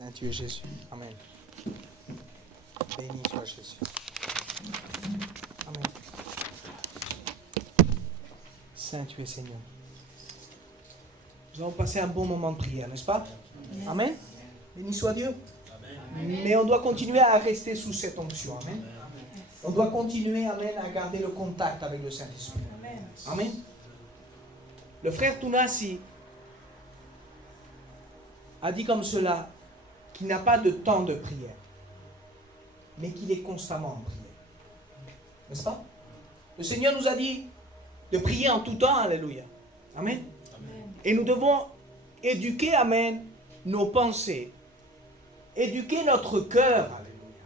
Saint tu es Jésus. Amen. Béni soit Jésus. Amen. Saint tu es Seigneur. Nous allons passer un bon moment de prière, n'est-ce pas? Amen. Béni soit Dieu. Mais on doit continuer à rester sous cette onction. Amen. On doit continuer, amen, à garder le contact avec le Saint-Esprit. Amen. Le frère Tounassi a dit comme cela, qu'il n'a pas de temps de prière, mais qu'il est constamment en prière. N'est-ce pas? Le Seigneur nous a dit de prier en tout temps. Alléluia. Amen. Et nous devons éduquer, amen, nos pensées, éduquer notre cœur, alléluia,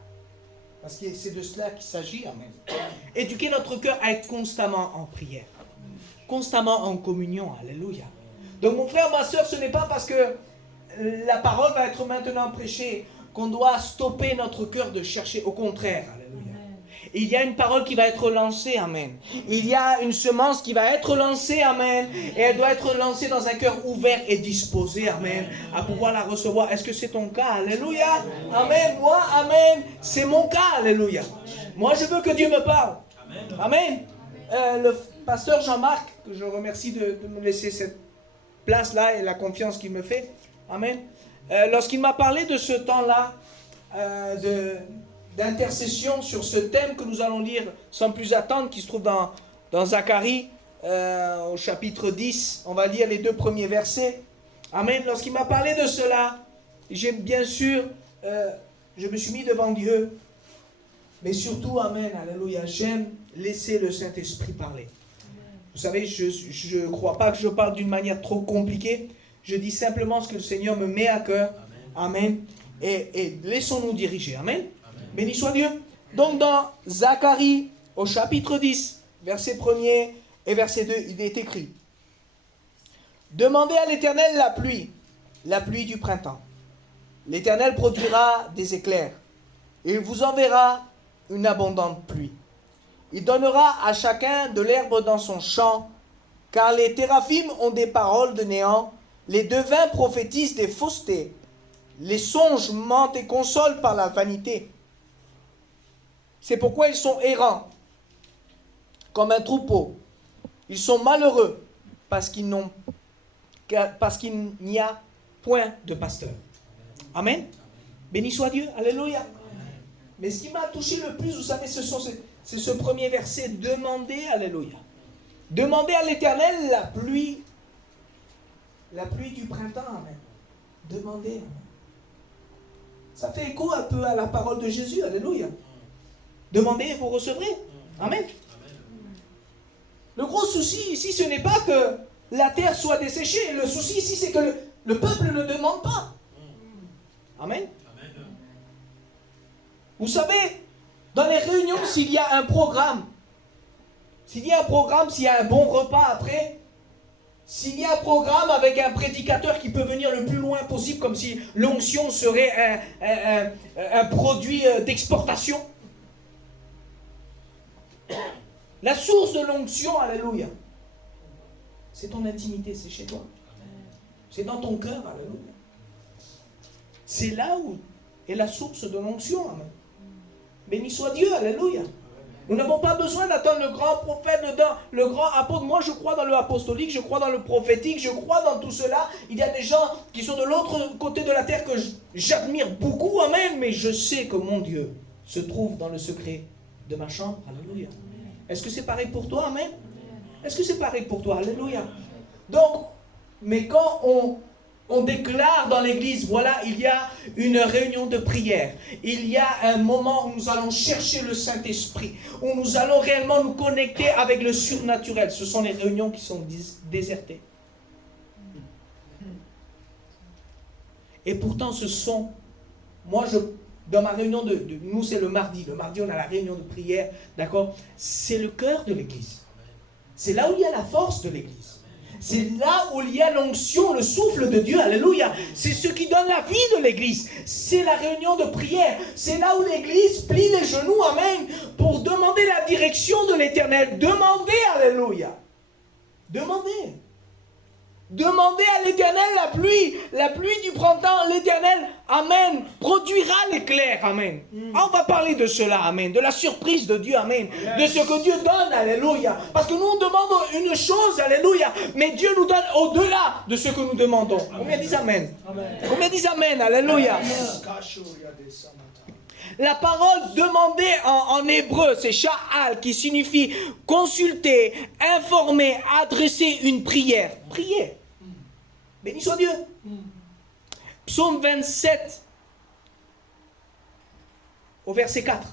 parce que c'est de cela qu'il s'agit, amen. Éduquer notre cœur à être constamment en prière, constamment en communion, alléluia. Donc mon frère, ma soeur, ce n'est pas parce que la parole va être maintenant prêchée qu'on doit stopper notre cœur de chercher, au contraire, alléluia. Il y a une parole qui va être lancée, amen. Il y a une semence qui va être lancée, amen. Et elle doit être lancée dans un cœur ouvert et disposé, amen, à pouvoir la recevoir. Est-ce que c'est ton cas? Alléluia. Amen. Moi, amen, c'est mon cas, alléluia. Moi, je veux que Dieu me parle. Amen. Le pasteur Jean-Marc, que je remercie de me laisser cette place-là et la confiance qu'il me fait, amen. Lorsqu'il m'a parlé de ce temps-là, d'intercession sur ce thème que nous allons lire sans plus attendre, qui se trouve dans Zacharie, au chapitre 10, on va lire les 2 premiers versets. Amen. Lorsqu'il m'a parlé de cela, j'ai bien sûr, je me suis mis devant Dieu, mais surtout, amen, alléluia, j'aime laisser le Saint-Esprit parler. Vous savez, je ne crois pas que je parle d'une manière trop compliquée, je dis simplement ce que le Seigneur me met à cœur, amen, et laissons-nous diriger, amen. Béni soit Dieu. Donc dans Zacharie, au chapitre 10, verset 1er et verset 2, il est écrit: Demandez à l'Éternel la pluie du printemps. L'Éternel produira des éclairs, et il vous enverra une abondante pluie. Il donnera à chacun de l'herbe dans son champ, car les téraphim ont des paroles de néant, les devins prophétisent des faussetés, les songes mentent et consolent par la vanité. C'est pourquoi ils sont errants, comme un troupeau. Ils sont malheureux, parce qu'il n'y a point de pasteur. Amen. Béni soit Dieu. Alléluia. Amen. Mais ce qui m'a touché le plus, vous savez, c'est ce premier verset. Demandez, alléluia. Demandez à l'Éternel la pluie du printemps. Amen. Demandez. Amen. Ça fait écho un peu à la parole de Jésus. Alléluia. Demandez et vous recevrez. Amen. Le gros souci ici, ce n'est pas que la terre soit desséchée. Le souci ici, c'est que le peuple ne demande pas. Amen. Vous savez, dans les réunions, s'il y a un programme, s'il y a un bon repas après, s'il y a un programme avec un prédicateur qui peut venir le plus loin possible, comme si l'onction serait un produit d'exportation, la source de l'onction, alléluia, c'est ton intimité, c'est chez toi. C'est dans ton cœur, alléluia. C'est là où est la source de l'onction, amen. Béni soit Dieu, alléluia. Nous n'avons pas besoin d'attendre le grand prophète, le grand apôtre. Moi, je crois dans le apostolique, je crois dans le prophétique, je crois dans tout cela. Il y a des gens qui sont de l'autre côté de la terre que j'admire beaucoup, amen. Mais je sais que mon Dieu se trouve dans le secret de ma chambre, alléluia. Est-ce que c'est pareil pour toi, amen? Est-ce que c'est pareil pour toi, alléluia? Donc, mais quand on déclare dans l'église, voilà, il y a une réunion de prière, il y a un moment où nous allons chercher le Saint-Esprit, où nous allons réellement nous connecter avec le surnaturel. Ce sont les réunions qui sont désertées. Et pourtant, dans ma réunion nous c'est le mardi on a la réunion de prière, d'accord? C'est le cœur de l'église. C'est là où il y a la force de l'église. C'est là où il y a l'onction, le souffle de Dieu, alléluia. C'est ce qui donne la vie de l'église. C'est la réunion de prière. C'est là où l'église plie les genoux, amen, pour demander la direction de l'Éternel. Demandez, alléluia. Demandez. Demandez à l'Éternel la pluie du printemps, l'Éternel, amen, produira l'éclair, amen. On va parler de cela, amen, de la surprise de Dieu, amen, de ce que Dieu donne, alléluia. Parce que nous, on demande une chose, alléluia, mais Dieu nous donne au-delà de ce que nous demandons. Combien disent amen? Combien disent amen, alléluia? La parole demandée en hébreu, c'est sha'al, qui signifie consulter, informer, adresser une prière. Prier. Béni soit Dieu. Psaume 27, au verset 4.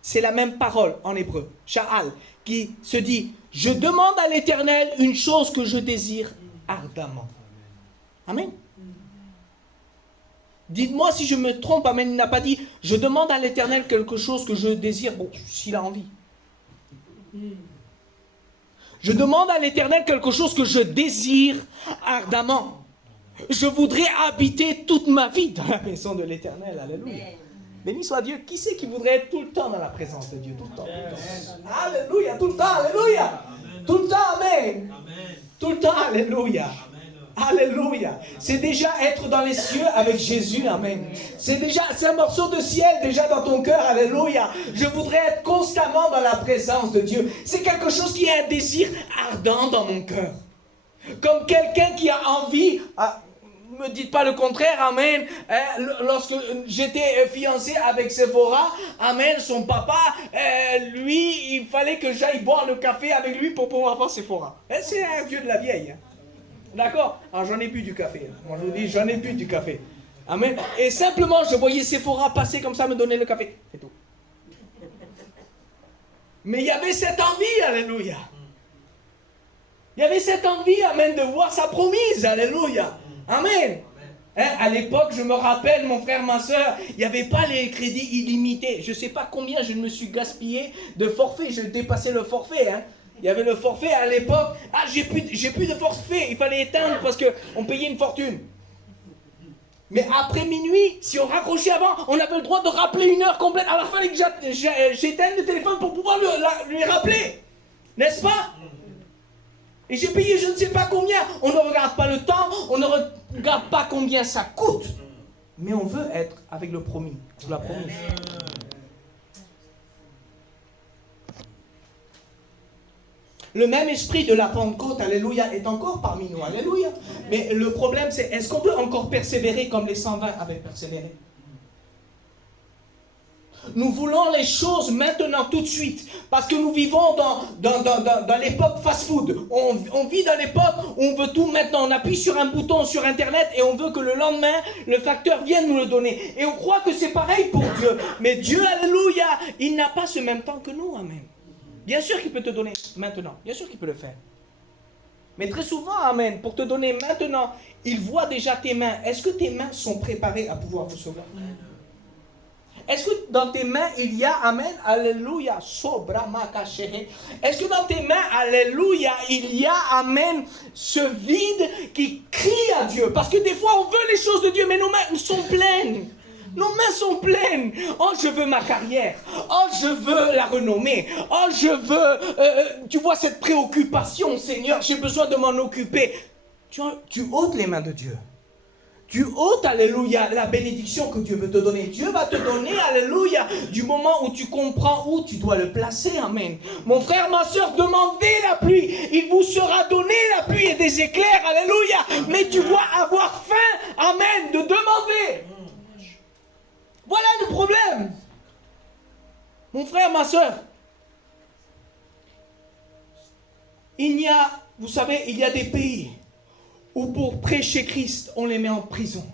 C'est la même parole en hébreu, sha'al, qui se dit, je demande à l'Éternel une chose que je désire ardemment. Amen. Dites-moi si je me trompe, amen, il n'a pas dit, je demande à l'Éternel quelque chose que je désire, bon, s'il a envie. Je demande à l'Éternel quelque chose que je désire ardemment. Je voudrais habiter toute ma vie dans la maison de l'Éternel, alléluia. Béni soit Dieu, qui c'est qui voudrait être tout le temps dans la présence de Dieu, tout le temps, alléluia, tout le temps, alléluia, tout le temps, amen, tout le temps, alléluia. Alléluia. C'est déjà être dans les cieux avec Jésus. Amen. C'est un morceau de ciel déjà dans ton cœur. Alléluia. Je voudrais être constamment dans la présence de Dieu. C'est quelque chose qui est un désir ardent dans mon cœur. Comme quelqu'un qui a envie... Ne me dites pas le contraire, amen. Lorsque j'étais fiancé avec Sephora, amen, son papa, lui, il fallait que j'aille boire le café avec lui pour pouvoir voir Sephora. C'est un vieux de la vieille. D'accord? Alors j'en ai bu du café. Moi je vous dis, j'en ai bu du café. Amen. Et simplement, je voyais Sephora passer comme ça, me donner le café. C'est tout. Mais il y avait cette envie, alléluia. Il y avait cette envie, amen, de voir sa promise, alléluia. Amen. À l'époque, je me rappelle, mon frère, ma soeur, il n'y avait pas les crédits illimités. Je ne sais pas combien je me suis gaspillé de forfait. Je dépassais le forfait, hein. Il y avait le forfait à l'époque. Ah, j'ai plus de forfait. Il fallait éteindre parce qu'on payait une fortune. Mais après minuit, si on raccrochait avant, on avait le droit de rappeler une heure complète. À la fin, j'éteigne le téléphone pour pouvoir lui rappeler. N'est-ce pas? Et j'ai payé je ne sais pas combien. On ne regarde pas le temps, on ne regarde pas combien ça coûte. Mais on veut être avec le promis, la promesse. Le même esprit de la Pentecôte, alléluia, est encore parmi nous, alléluia. Mais le problème, c'est, est-ce qu'on peut encore persévérer comme les 120 avaient persévéré? Nous voulons les choses maintenant, tout de suite, parce que nous vivons dans l'époque fast-food. On vit dans l'époque où on veut tout maintenant. On appuie sur un bouton sur Internet et on veut que le lendemain, le facteur vienne nous le donner. Et on croit que c'est pareil pour Dieu. Mais Dieu, alléluia, il n'a pas ce même temps que nous, amen. Bien sûr qu'il peut te donner maintenant. Bien sûr qu'il peut le faire. Mais très souvent, amen, pour te donner maintenant, il voit déjà tes mains. Est-ce que tes mains sont préparées à pouvoir recevoir? Est-ce que dans tes mains, il y a, amen, alléluia, est-ce que dans tes mains, alléluia, il y a, amen, ce vide qui crie à Dieu? Parce que des fois, on veut les choses de Dieu, mais nos mains sont pleines. Nos mains sont pleines. Oh, je veux ma carrière. Oh, je veux la renommée. Oh, je veux... tu vois cette préoccupation, Seigneur, j'ai besoin de m'en occuper. Tu ôtes les mains de Dieu. Tu ôtes, alléluia, la bénédiction que Dieu veut te donner. Dieu va te donner, alléluia, du moment où tu comprends où tu dois le placer, amen. Mon frère, ma soeur, demandez la pluie. Il vous sera donné la pluie et des éclairs, alléluia. Mais tu dois avoir faim, amen, de demander. Voilà le problème. Mon frère, ma soeur, vous savez, il y a des pays où pour prêcher Christ, on les met en prison.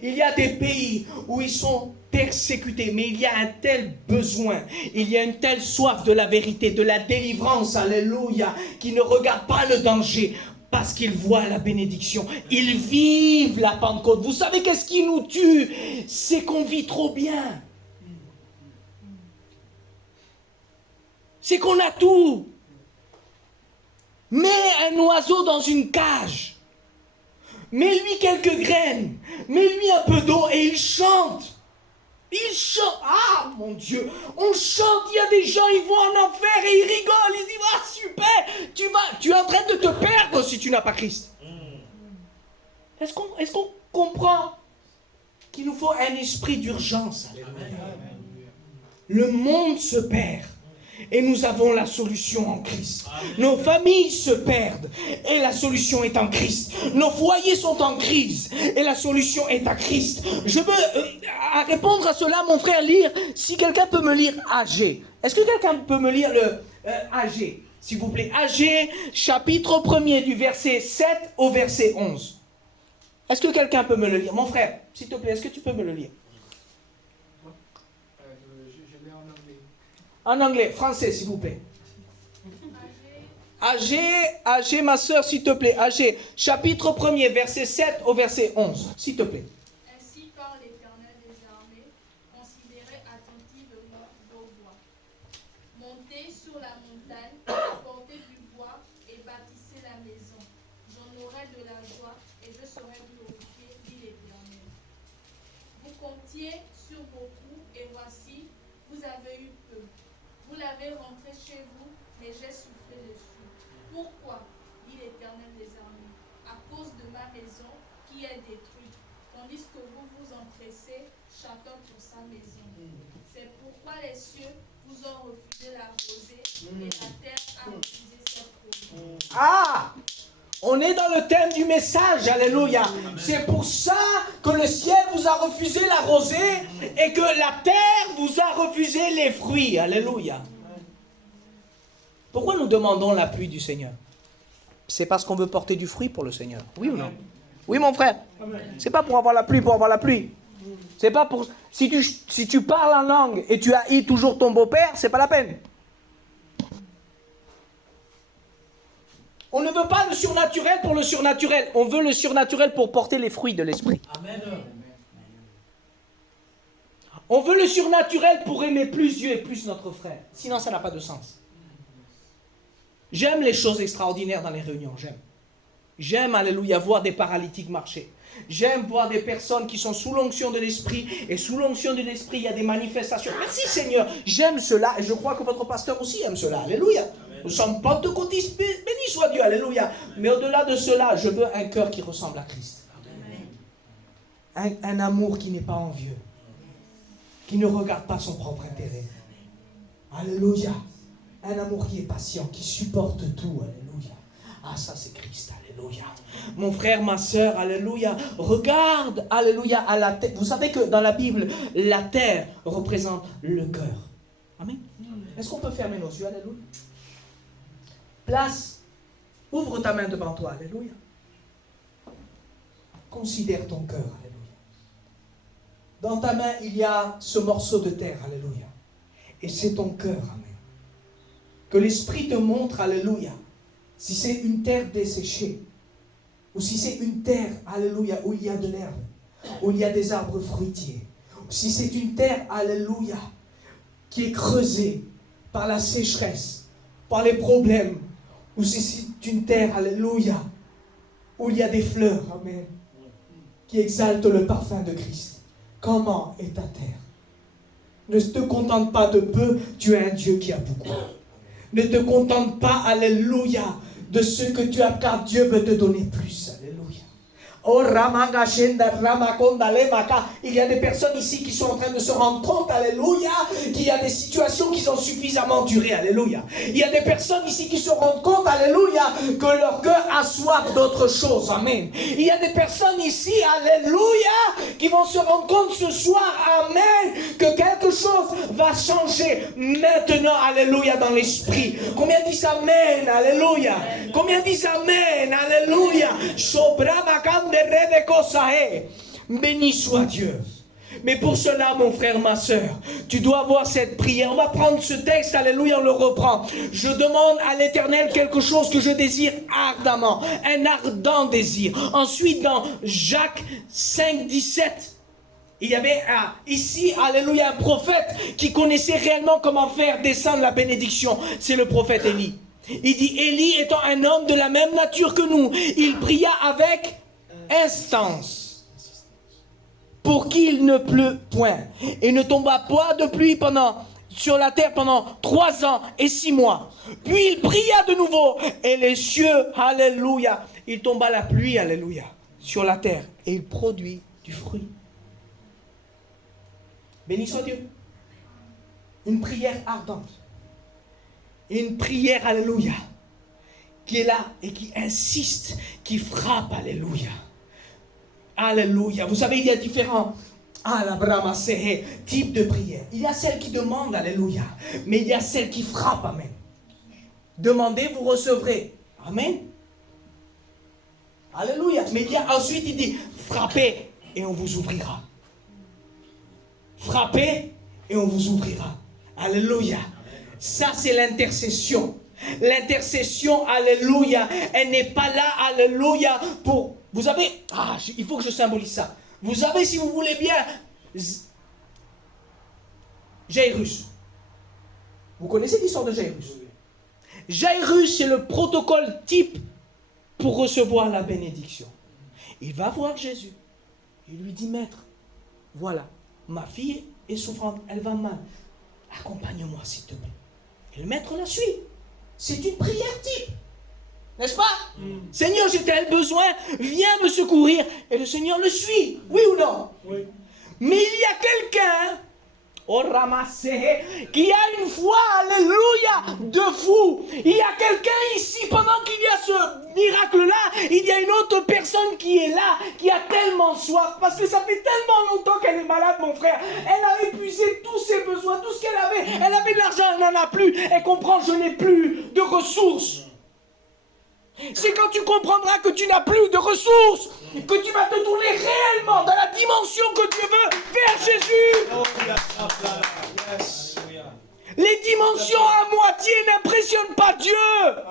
Il y a des pays où ils sont persécutés, mais il y a un tel besoin, il y a une telle soif de la vérité, de la délivrance, alléluia, qui ne regarde pas le danger. Parce qu'ils voient la bénédiction. Ils vivent la Pentecôte. Vous savez qu'est-ce qui nous tue? C'est qu'on vit trop bien. C'est qu'on a tout. Mets un oiseau dans une cage. Mets-lui quelques graines. Mets-lui un peu d'eau et il chante. Il chante. Ah, mon Dieu. On chante. Il y a des gens, ils vont en enfer et ils rigolent. Ils disent, ah, super. Tu es en train de te perdre si tu n'as pas Christ. Est-ce qu'on comprend qu'il nous faut un esprit d'urgence? Alléluia. Le monde se perd. Et nous avons la solution en Christ. Nos familles se perdent et la solution est en Christ. Nos foyers sont en crise et la solution est à Christ. Je veux à répondre à cela, mon frère, lire, si quelqu'un peut me lire AG. Est-ce que quelqu'un peut me lire le AG, s'il vous plaît? AG, chapitre 1er du verset 7 au verset 11. Est-ce que quelqu'un peut me le lire? Mon frère, s'il te plaît, est-ce que tu peux me le lire? Je l'ai en anglais. En anglais, français, s'il vous plaît. AG, ma soeur, s'il te plaît. AG, chapitre 1er, verset 7 au verset 11. S'il te plaît. Ainsi parle l'Éternel des armées, considérez attentivement vos voies. Montez sur la montagne, portez du bois et bâtissez la maison. J'en aurai de la joie et je serai glorifié, dit l'Éternel. Vous comptiez sur beaucoup et voici, vous avez eu peu. Vous l'avez rentré chez vous, mais j'ai soufflé dessus. Pourquoi, dit l'Éternel des armées, à cause de ma maison qui est détruite, tandis que vous vous empressez, chacun pour sa maison. C'est pourquoi les cieux vous ont refusé la rosée et la terre a refusé cette rosée. Ah! On est dans le thème du message, alléluia. C'est pour ça que le ciel vous a refusé la rosée et que la terre vous a refusé les fruits, alléluia. Pourquoi nous demandons la pluie du Seigneur? C'est parce qu'on veut porter du fruit pour le Seigneur, oui ou non? Oui, mon frère. C'est pas pour avoir la pluie, pour avoir la pluie. C'est pas pour... Si tu parles en langue et tu haïs toujours ton beau-père, c'est pas la peine. On ne veut pas le surnaturel pour le surnaturel. On veut le surnaturel pour porter les fruits de l'esprit. Amen. On veut le surnaturel pour aimer plus Dieu et plus notre frère. Sinon, ça n'a pas de sens. J'aime les choses extraordinaires dans les réunions. J'aime, alléluia, voir des paralytiques marcher. J'aime voir des personnes qui sont sous l'onction de l'Esprit. Et sous l'onction de l'Esprit, il y a des manifestations. Merci Seigneur, j'aime cela. Et je crois que votre pasteur aussi aime cela. Alléluia. Nous sommes pentecôtistes, béni soit Dieu, alléluia. Mais au-delà de cela, je veux un cœur qui ressemble à Christ. Un amour qui n'est pas envieux. Qui ne regarde pas son propre intérêt. Alléluia. Un amour qui est patient, qui supporte tout. Alléluia. Ah, ça c'est Christ. Alléluia. Mon frère, ma soeur, alléluia. Regarde, alléluia, à la terre. Vous savez que dans la Bible, la terre représente le cœur. Amen. Est-ce qu'on peut fermer nos yeux? Alléluia. Place, ouvre ta main devant toi, alléluia. Considère ton cœur, alléluia. Dans ta main, il y a ce morceau de terre, alléluia. Et c'est ton cœur, amen. Que l'Esprit te montre, alléluia, si c'est une terre desséchée, ou si c'est une terre, alléluia, où il y a de l'herbe, où il y a des arbres fruitiers, ou si c'est une terre, alléluia, qui est creusée par la sécheresse, par les problèmes, ou si c'est une terre, alléluia, où il y a des fleurs, amen, qui exaltent le parfum de Christ. Comment est ta terre? Ne te contente pas de peu, tu es un Dieu qui a beaucoup. Ne te contente pas, alléluia, de ce que tu as, car Dieu veut te donner plus, alléluia. Oh, il y a des personnes ici qui sont en train de se rendre compte, alléluia, qu'il y a des situations qui sont suffisamment durées, alléluia. Il y a des personnes ici qui se rendent compte, alléluia, que leur cœur a soif d'autre chose, amen. Il y a des personnes ici, alléluia, qui vont se rendre compte ce soir, amen, que quelque chose va changer maintenant, alléluia, dans l'esprit. Combien disent amen, alléluia? Combien disent amen, alléluia? Béni soit Dieu. Mais pour cela, mon frère, ma soeur, tu dois avoir cette prière. On va prendre ce texte, alléluia, on le reprend. Je demande à l'Éternel quelque chose que je désire ardemment, un ardent désir. Ensuite, dans Jacques 5, 17, il y avait ici, alléluia, un prophète qui connaissait réellement comment faire descendre la bénédiction. C'est le prophète Élie. Il dit, Élie étant un homme de la même nature que nous, il pria avec instance pour qu'il ne pleut point et ne tomba pas de pluie sur la terre pendant 3 ans et 6 mois. Puis il pria de nouveau et les cieux, alléluia, il tomba la pluie, alléluia. sur la terre et il produit du fruit. Béni soit Dieu. Une prière ardente. Une prière, alléluia, qui est là et qui insiste, qui frappe, alléluia. Alléluia. Vous savez, il y a différents types de prières. Il y a celles qui demandent, alléluia, mais il y a celles qui frappent, amen. Demandez, vous recevrez. Amen. Alléluia. Mais il y a ensuite, il dit, frappez et on vous ouvrira. Frappez et on vous ouvrira. Alléluia. Ça, c'est l'intercession. L'intercession, alléluia, elle n'est pas là, alléluia, pour... Vous avez... il faut que je symbolise ça. Vous avez, si vous voulez bien, Jairus. Vous connaissez l'histoire de Jairus? Jairus, c'est le protocole type pour recevoir la bénédiction. Il va voir Jésus. Il lui dit, Maître, voilà, ma fille est souffrante, elle va mal. Accompagne-moi, s'il te plaît. Et le maître la suit. C'est une prière type. N'est-ce pas? Seigneur, j'ai tel besoin, viens me secourir. Et le Seigneur le suit. Oui ou non? Oui. Mais il y a quelqu'un, au ramassé, qui a une foi, alléluia, de fou. Il y a quelqu'un ici, pendant qu'il y a ce miracle-là, il y a une autre personne qui est là, qui a tellement soif, parce que ça fait tellement longtemps qu'elle est malade, mon frère. Elle a épuisé tous ses besoins, tout ce qu'elle avait. Elle avait de l'argent, elle n'en a plus. Elle comprend, je n'ai plus de ressources. C'est quand tu comprendras que tu n'as plus de ressources, que tu vas te tourner réellement dans la dimension que Dieu veut vers Jésus. Les dimensions à moitié n'impressionnent pas Dieu.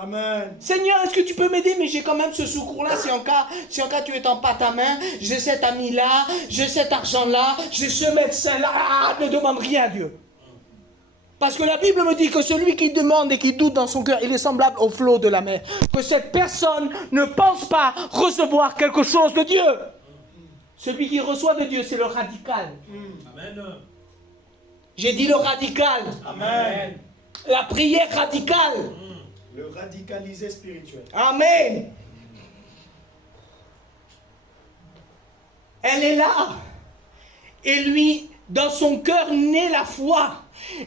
Amen. Seigneur, est-ce que tu peux m'aider? Mais j'ai quand même ce secours-là. Si en cas tu es en pâte à main, j'ai cet ami-là, j'ai cet argent-là, j'ai ce médecin-là. Ne demande rien à Dieu. Parce que la Bible me dit que celui qui demande et qui doute dans son cœur, il est semblable au flot de la mer. Que cette personne ne pense pas recevoir quelque chose de Dieu. Celui qui reçoit de Dieu, c'est le radical. Amen. J'ai dit le radical. Amen. La prière radicale. Le radicalisé spirituel. Amen. Elle est là. Et lui, dans son cœur naît la foi.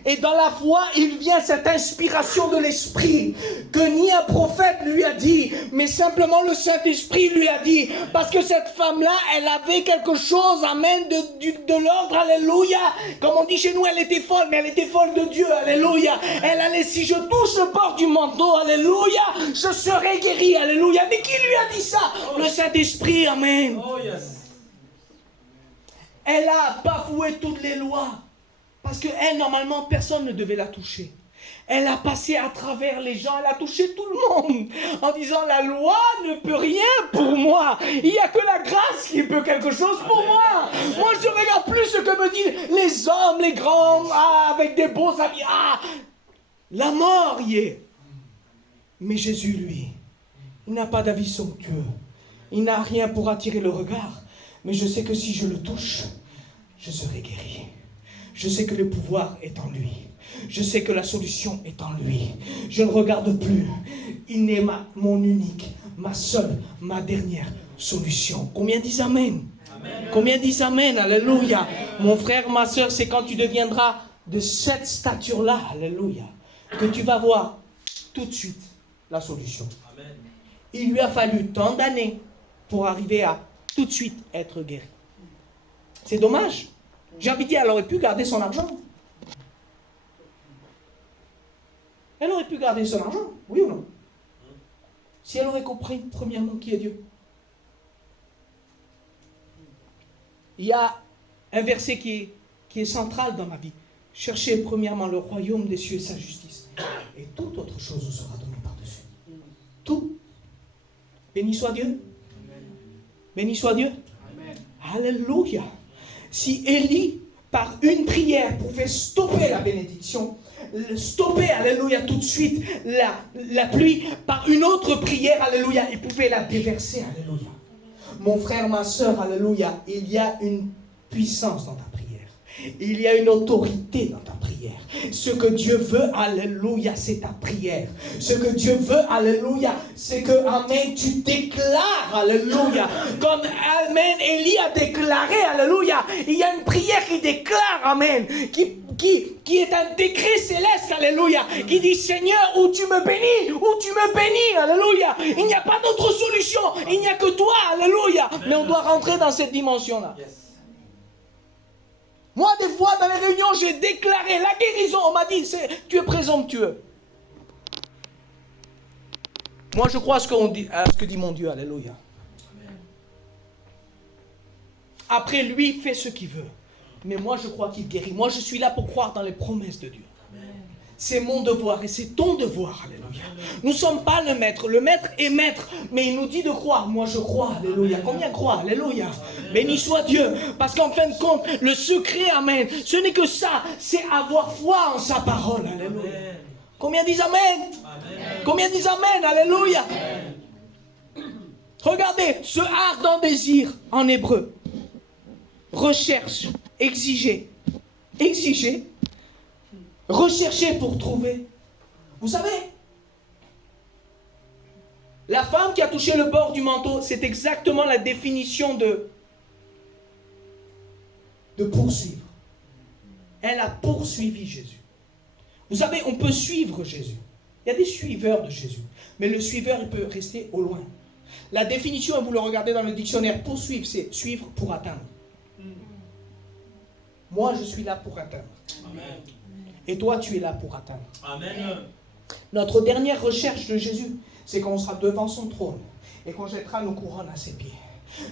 Et dans la foi, il vient cette inspiration de l'Esprit que ni un prophète lui a dit, mais simplement le Saint-Esprit lui a dit. Parce que cette femme-là, elle avait quelque chose, amen, de l'ordre, alléluia. Comme on dit chez nous, elle était folle, mais elle était folle de Dieu, alléluia. Elle allait, si je touche le bord du manteau, alléluia, je serai guéri, alléluia. Mais qui lui a dit ça? Le Saint-Esprit, amen. Oh yes. Elle a bafoué toutes les lois. Parce qu'elle, normalement, personne ne devait la toucher. Elle a passé à travers les gens, elle a touché tout le monde. En disant, la loi ne peut rien pour moi. Il n'y a que la grâce qui peut quelque chose pour moi. Moi, je ne regarde plus ce que me disent les hommes, les grands, avec des beaux habits. La mort y est. Mais Jésus, lui, il n'a pas d'avis somptueux. Il n'a rien pour attirer le regard. Mais je sais que si je le touche, je serai guéri. Je sais que le pouvoir est en lui. Je sais que la solution est en lui. Je ne regarde plus. Il n'est mon unique, ma seule, ma dernière solution. Combien disent Amen? Amen. Combien disent Amen? Alléluia. Mon frère, ma soeur, c'est quand tu deviendras de cette stature-là, alléluia, que tu vas voir tout de suite la solution. Amen. Il lui a fallu tant d'années pour arriver à tout de suite être guéri. C'est dommage. J'ai envie de dire, elle aurait pu garder son argent. Elle aurait pu garder son argent, oui ou non? Si elle aurait compris, premièrement, qui est Dieu. Il y a un verset qui est central dans ma vie. Cherchez premièrement le royaume des cieux et sa justice. Et toute autre chose vous sera donnée par-dessus. Tout. Béni soit Dieu. Amen. Béni soit Dieu. Amen. Alléluia. Si Élie, par une prière, pouvait stopper la bénédiction, stopper, alléluia, tout de suite la pluie, par une autre prière, alléluia, il pouvait la déverser, alléluia. Mon frère, ma soeur, alléluia, il y a une puissance dans ta prière. Il y a une autorité dans ta prière. prière. Ce que Dieu veut, alléluia, c'est ta prière. Ce que Dieu veut, alléluia, c'est que, amen, tu déclares, alléluia. Comme, amen, Élie a déclaré, alléluia. Il y a une prière qui déclare, amen, qui est un décret céleste, alléluia, qui dit, Seigneur, ou tu me bénis, alléluia. Il n'y a pas d'autre solution, il n'y a que toi, alléluia. Mais on doit rentrer dans cette dimension-là. Moi, des fois, dans les réunions, j'ai déclaré la guérison. On m'a dit, tu es présomptueux. Moi, je crois à ce que dit mon Dieu, alléluia. Après, lui, fait ce qu'il veut. Mais moi, je crois qu'il guérit. Moi, je suis là pour croire dans les promesses de Dieu. C'est mon devoir et c'est ton devoir, alléluia. Nous ne sommes pas le maître. Le maître est maître, mais il nous dit de croire. Moi, je crois, alléluia. Combien croient, alléluia. Béni soit Dieu. Parce qu'en fin de compte, le secret, amen, ce n'est que ça. C'est avoir foi en sa parole, alléluia. Combien disent amen? Combien disent amen, alléluia. Regardez, ce ardent désir en hébreu. Recherche, exiger, rechercher pour trouver. Vous savez, la femme qui a touché le bord du manteau, c'est exactement la définition de poursuivre. Elle a poursuivi Jésus. Vous savez, on peut suivre Jésus. Il y a des suiveurs de Jésus, mais le suiveur, il peut rester au loin. La définition, et vous le regardez dans le dictionnaire, poursuivre, c'est suivre pour atteindre. Moi, je suis là pour atteindre. Amen. Et toi, tu es là pour atteindre. Amen. Notre dernière recherche de Jésus, c'est qu'on sera devant son trône et qu'on jettera nos couronnes à ses pieds.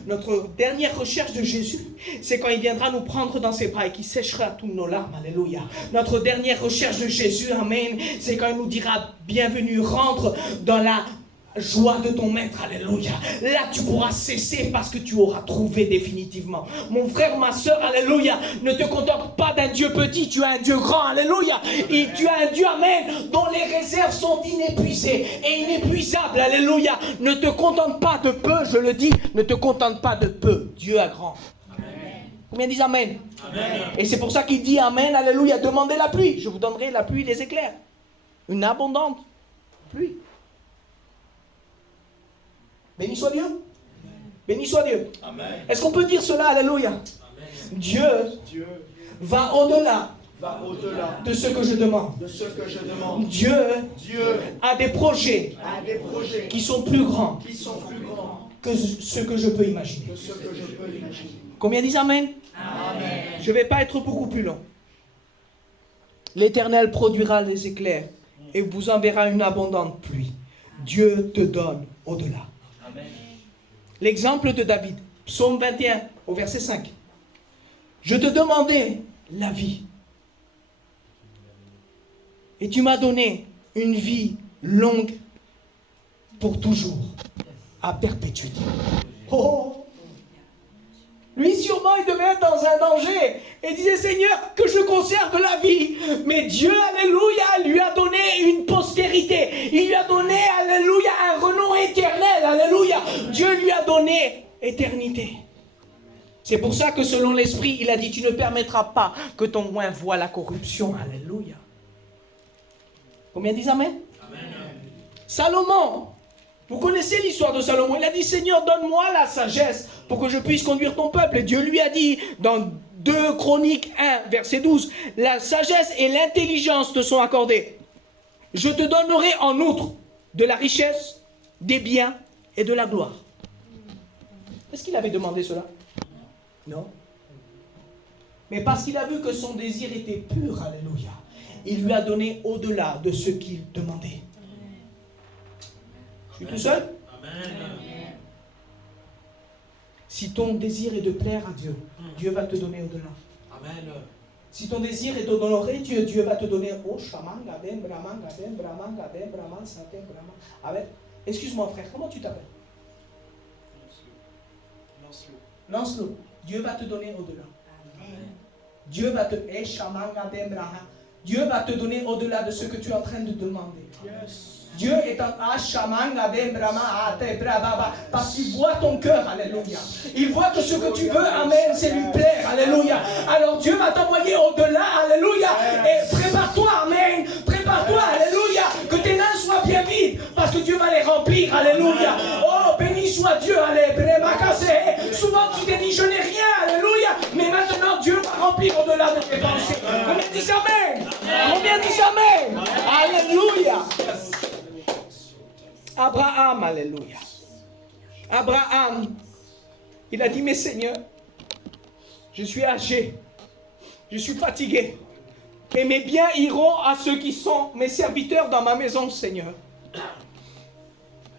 Notre dernière recherche de Jésus, c'est quand il viendra nous prendre dans ses bras et qu'il séchera toutes nos larmes. Alléluia. Notre dernière recherche de Jésus, amen, c'est quand il nous dira, bienvenue, rentre dans la joie de ton maître, alléluia. Là, tu pourras cesser parce que tu auras trouvé définitivement. Mon frère, ma soeur, alléluia, ne te contente pas d'un Dieu petit, tu as un Dieu grand, alléluia. Et tu as un Dieu, amen, dont les réserves sont inépuisées et inépuisables, alléluia. Ne te contente pas de peu, je le dis, ne te contente pas de peu. Dieu a grand. Amen. Combien disent amen? Amen. Et c'est pour ça qu'il dit amen, alléluia, demandez la pluie, je vous donnerai la pluie, les éclairs. Une abondante pluie. Béni soit Dieu. Amen. Béni soit Dieu. Amen. Est-ce qu'on peut dire cela? Alléluia. Amen. Dieu va au-delà de ce que je demande. Dieu a des projets qui sont plus grands que ce que je peux imaginer. Combien disent amen? Amen. Je ne vais pas être beaucoup plus long. L'Éternel produira les éclairs et vous enverra une abondante pluie. Dieu te donne au-delà. L'exemple de David, psaume 21, au verset 5. Je te demandais la vie, et tu m'as donné une vie longue pour toujours, à perpétuité. Oh! Lui, sûrement, il devait être dans un danger. Et disait, Seigneur, que je conserve la vie. Mais Dieu, alléluia, lui a donné une postérité. Il lui a donné, alléluia, un renom éternel. Alléluia. Dieu lui a donné éternité. C'est pour ça que selon l'Esprit, il a dit, tu ne permettras pas que ton oint voie la corruption. Alléluia. Combien disent amen? Amen. Salomon. Vous connaissez l'histoire de Salomon. Il a dit, Seigneur, donne-moi la sagesse pour que je puisse conduire ton peuple. Et Dieu lui a dit, dans 2 Chroniques 1, verset 12, la sagesse et l'intelligence te sont accordées. Je te donnerai en outre de la richesse, des biens et de la gloire. Est-ce qu'il avait demandé cela? Non. Mais parce qu'il a vu que son désir était pur, alléluia, il lui a donné au-delà de ce qu'il demandait. Je suis tout seul? Amen. Si ton désir est de plaire à Dieu, Dieu va te donner au-delà. Amen. Si ton désir est d'honorer Dieu, Dieu va te donner au shaman, gadem, brahman, gadem, brahman, gadem, brahman, satem, brahman. Amen. Excuse-moi frère, comment tu t'appelles? Lancelot. Dieu va te donner au-delà. Amen. Dieu va te shaman, gadem, brahman. Dieu va te donner au-delà de ce que tu es en train de demander. Yes. Dieu est en parce qu'il voit ton cœur, alléluia. Il voit que ce que tu veux, amen, c'est lui plaire, alléluia. Alors Dieu va t'envoyer au-delà, alléluia. Et frère, allez, souvent tu t'es dit je n'ai rien, alléluia, mais maintenant Dieu va remplir au-delà de tes pensées. Combien disent amen? Combien disent amen? Alléluia. Abraham, alléluia. Abraham, il a dit, mais Seigneur, je suis âgé, je suis fatigué, et mes biens iront à ceux qui sont mes serviteurs dans ma maison, Seigneur.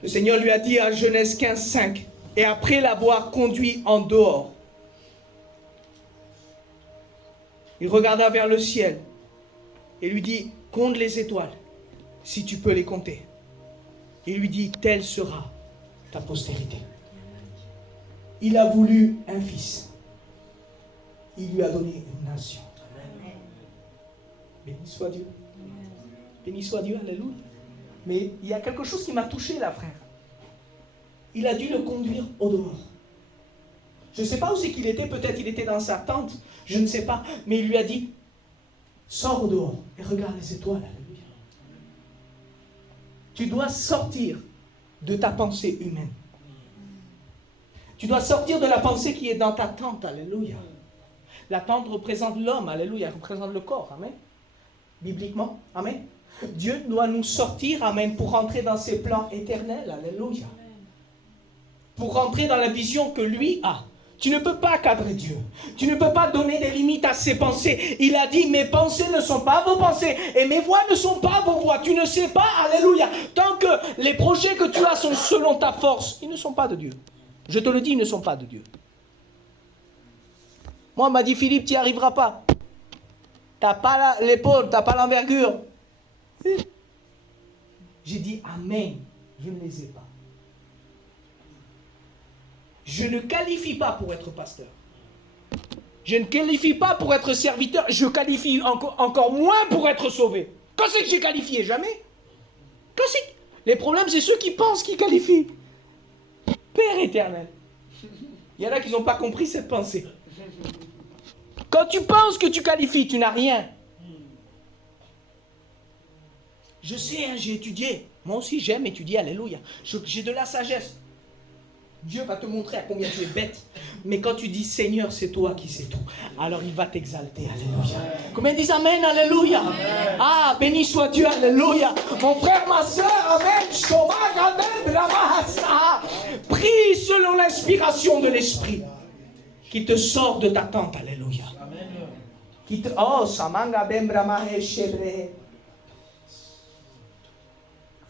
Le Seigneur lui a dit à Genèse 15:5, et après l'avoir conduit en dehors, il regarda vers le ciel et lui dit, compte les étoiles, si tu peux les compter. Il lui dit, telle sera ta postérité. Il a voulu un fils. Il lui a donné une nation. Béni soit Dieu. Béni soit Dieu, alléluia. Mais il y a quelque chose qui m'a touché là, frère. Il a dû le conduire au dehors. Je ne sais pas où c'est qu'il était, peut-être il était dans sa tente, je ne sais pas. Mais il lui a dit, sors au dehors et regarde les étoiles, alléluia. Tu dois sortir de ta pensée humaine. Tu dois sortir de la pensée qui est dans ta tente, alléluia. La tente représente l'homme, alléluia, représente le corps, amen. Bibliquement, amen. Dieu doit nous sortir, amen, pour rentrer dans ses plans éternels, alléluia. Pour rentrer dans la vision que lui a. Tu ne peux pas cadrer Dieu. Tu ne peux pas donner des limites à ses pensées. Il a dit, mes pensées ne sont pas vos pensées et mes voix ne sont pas vos voix. Tu ne sais pas, alléluia. Tant que les projets que tu as sont selon ta force, ils ne sont pas de Dieu. Je te le dis, ils ne sont pas de Dieu. Moi, on m'a dit, Philippe, tu n'y arriveras pas. Tu n'as pas l'épaule, tu n'as pas l'envergure. J'ai dit, amen, je ne les ai pas. Je ne qualifie pas pour être pasteur. Je ne qualifie pas pour être serviteur. Je qualifie encore moins pour être sauvé. Quand c'est que j'ai qualifié? Jamais. Quand c'est... Les problèmes, c'est ceux qui pensent qu'ils qualifient. Père éternel. Il y en a qui n'ont pas compris cette pensée. Quand tu penses que tu qualifies, tu n'as rien. Je sais, hein, j'ai étudié. Moi aussi, j'aime étudier, alléluia. J'ai de la sagesse. Dieu va te montrer à combien tu es bête. Mais quand tu dis Seigneur, c'est toi qui sais tout, alors il va t'exalter, alléluia. Combien disent amen, alléluia. Ah, béni soit Dieu, alléluia. Mon frère, ma soeur, amen. Prie selon l'inspiration de l'Esprit qui te sort de ta tente, alléluia. Qui te... Oh, samanga bembrama shebre.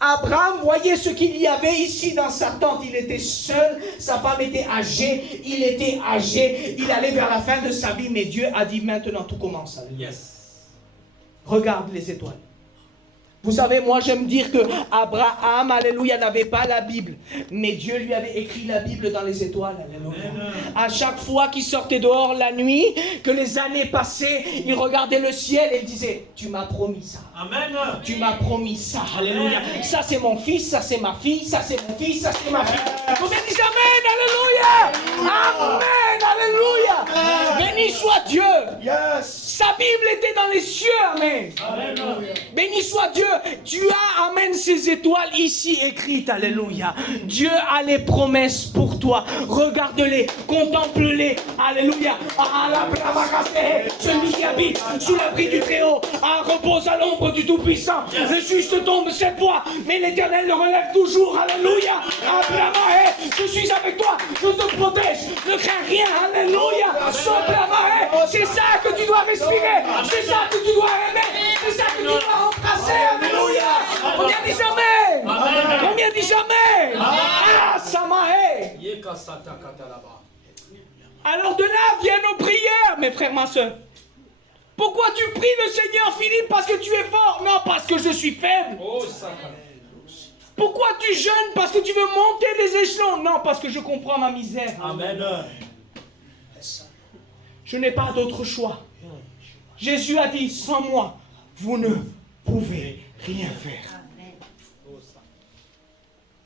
Abraham voyait ce qu'il y avait ici dans sa tente. Il était seul, sa femme était âgée, il était âgé, il allait vers la fin de sa vie, mais Dieu a dit maintenant tout commence. Yes. Regarde les étoiles. Vous savez, moi j'aime dire que Abraham, alléluia, n'avait pas la Bible, mais Dieu lui avait écrit la Bible dans les étoiles, alléluia. À chaque fois qu'il sortait dehors la nuit, que les années passaient, il regardait le ciel et il disait, tu m'as promis ça. Amen. Tu m'as promis ça, alléluia. Ça c'est mon fils, ça c'est ma fille, ça c'est mon fils, ça c'est ma fille. Combien disent amen, alléluia. Amen, alléluia. Béni soit Dieu. Yes. Sa Bible était dans les cieux, amen. Amen. Béni soit Dieu. Tu as, amen, ces étoiles ici écrites, alléluia. Dieu a les promesses pour toi. Regarde-les, contemple-les, alléluia. Celui qui habite sous l'abri du Très-Haut repose à l'ombre du Tout-Puissant. Le juste tombe 7 fois, mais l'Éternel le relève toujours, alléluia. Je suis avec toi, je te protège, ne crains rien, alléluia. C'est ça que tu dois respirer, c'est ça que tu dois aimer, c'est ça que tu dois embrasser, alléluia. Combien disent amen? Combien disent amen? Ah, Samaé. Alors de là viennent nos prières, mes frères, ma soeur. Pourquoi tu pries le Seigneur, Philippe? Parce que tu es fort? Non, parce que je suis faible. Pourquoi tu jeûnes? Parce que tu veux monter des échelons? Non, parce que je comprends ma misère. Amen. Je n'ai pas d'autre choix. Jésus a dit, sans moi, vous ne pouvez rien faire.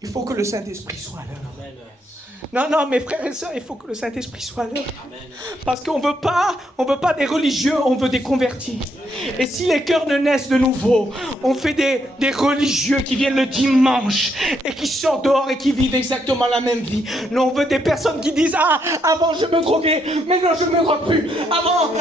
Il faut que le Saint-Esprit soit là. Non, non, mes frères et sœurs, il faut que le Saint-Esprit soit là. Parce qu'on veut pas des religieux, on veut des convertis. Et si les cœurs ne naissent de nouveau, on fait des religieux qui viennent le dimanche et qui sortent dehors et qui vivent exactement la même vie. Non, on veut des personnes qui disent, ah, avant je me droguais, maintenant je ne me drogue plus. Avant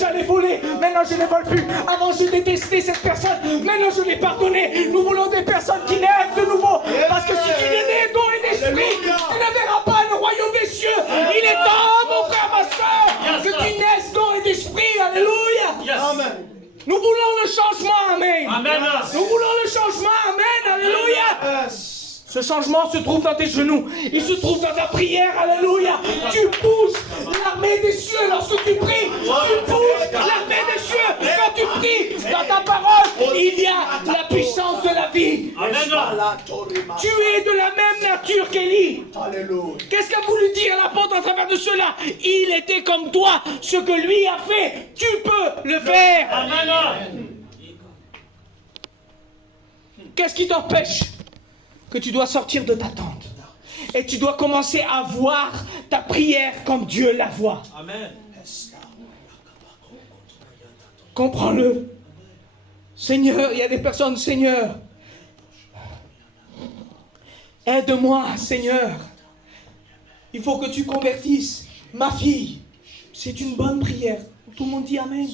j'allais voler, maintenant je ne vole plus. Avant je détestais cette personne, maintenant je l'ai pardonné. Nous voulons des personnes qui naissent de nouveau. Parce que si tu es né d'eau et d'esprit, tu ne verras pas le royaume des cieux. Il est temps, mon frère, ma soeur, que tu naisses d'eau et d'esprit. Alléluia. Amen. Nous voulons le changement. Amen. Amen. Nous voulons le changement. Amen. Alléluia. Ce changement se trouve dans tes genoux. Il se trouve dans ta prière. Alléluia. Tu pousses l'armée des cieux lorsque tu pries. Tu pousses l'armée des cieux quand tu pries. Dans ta parole, il y a la puissance de la vie. Tu es de la même nature qu'Élie. Alléluia. Qu'est-ce qu'a voulu dire l'apôtre à travers de cela? Il était comme toi. Ce que lui a fait, tu peux le faire. Amen. Qu'est-ce qui t'empêche? Que tu dois sortir de ta tente. Et tu dois commencer à voir ta prière comme Dieu la voit. Amen. Comprends-le. Seigneur, il y a des personnes, Seigneur. Aide-moi, Seigneur. Il faut que tu convertisses ma fille. C'est une bonne prière. Tout le monde dit Amen.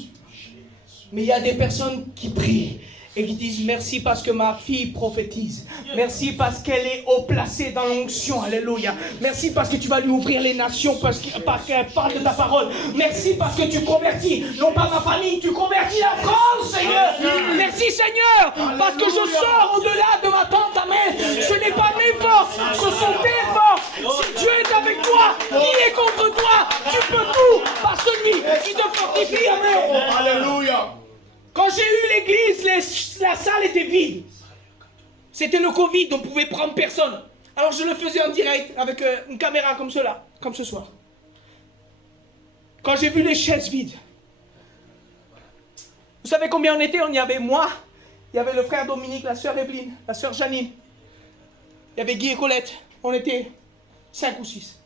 Mais il y a des personnes qui prient et qui disent merci parce que ma fille prophétise. Merci parce qu'elle est haut placée dans l'onction. Alléluia. Merci parce que tu vas lui ouvrir les nations parce qu'elle parle de ta parole. Merci parce que tu convertis, non pas ma famille, tu convertis la France, Seigneur. Merci, Seigneur, parce que je sors au-delà de ma tente. Amen. Ce n'est pas mes forces, ce sont tes forces. Si Dieu est avec toi, qui est contre toi? Tu peux tout par celui qui te fortifie. Amen. Alléluia. Quand j'ai eu l'église, la salle était vide. C'était le Covid, on ne pouvait prendre personne. Alors je le faisais en direct avec une caméra comme cela, comme ce soir. Quand j'ai vu les chaises vides, vous savez combien on était? On y avait moi, il y avait le frère Dominique, la sœur Evelyne, la sœur Janine, il y avait Guy et Colette. On était 5 ou 6.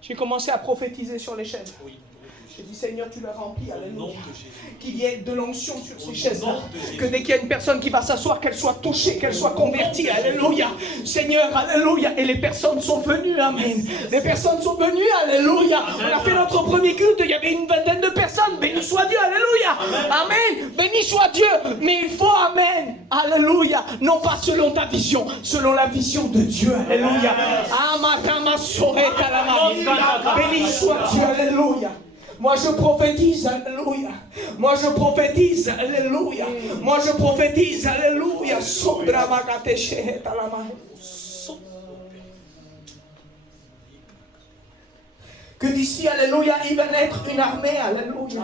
J'ai commencé à prophétiser sur les chaises. J'ai dit, Seigneur, tu l'as rempli, alléluia. Qu'il y ait de l'onction sur ces chaises-là. Que dès qu'il y a une personne qui va s'asseoir, qu'elle soit touchée, qu'elle soit convertie, alléluia. Seigneur, alléluia. Et les personnes sont venues, amen. Les personnes sont venues, alléluia. On a fait notre premier culte, il y avait une vingtaine de personnes. Béni soit Dieu, alléluia. Amen. Béni soit Dieu. Mais il faut, amen, alléluia. Non pas selon ta vision, selon la vision de Dieu, alléluia. Béni soit Dieu, alléluia. Moi je prophétise, alléluia. Moi je prophétise, alléluia. Moi je prophétise, alléluia. Que d'ici, alléluia, il va naître une armée, alléluia.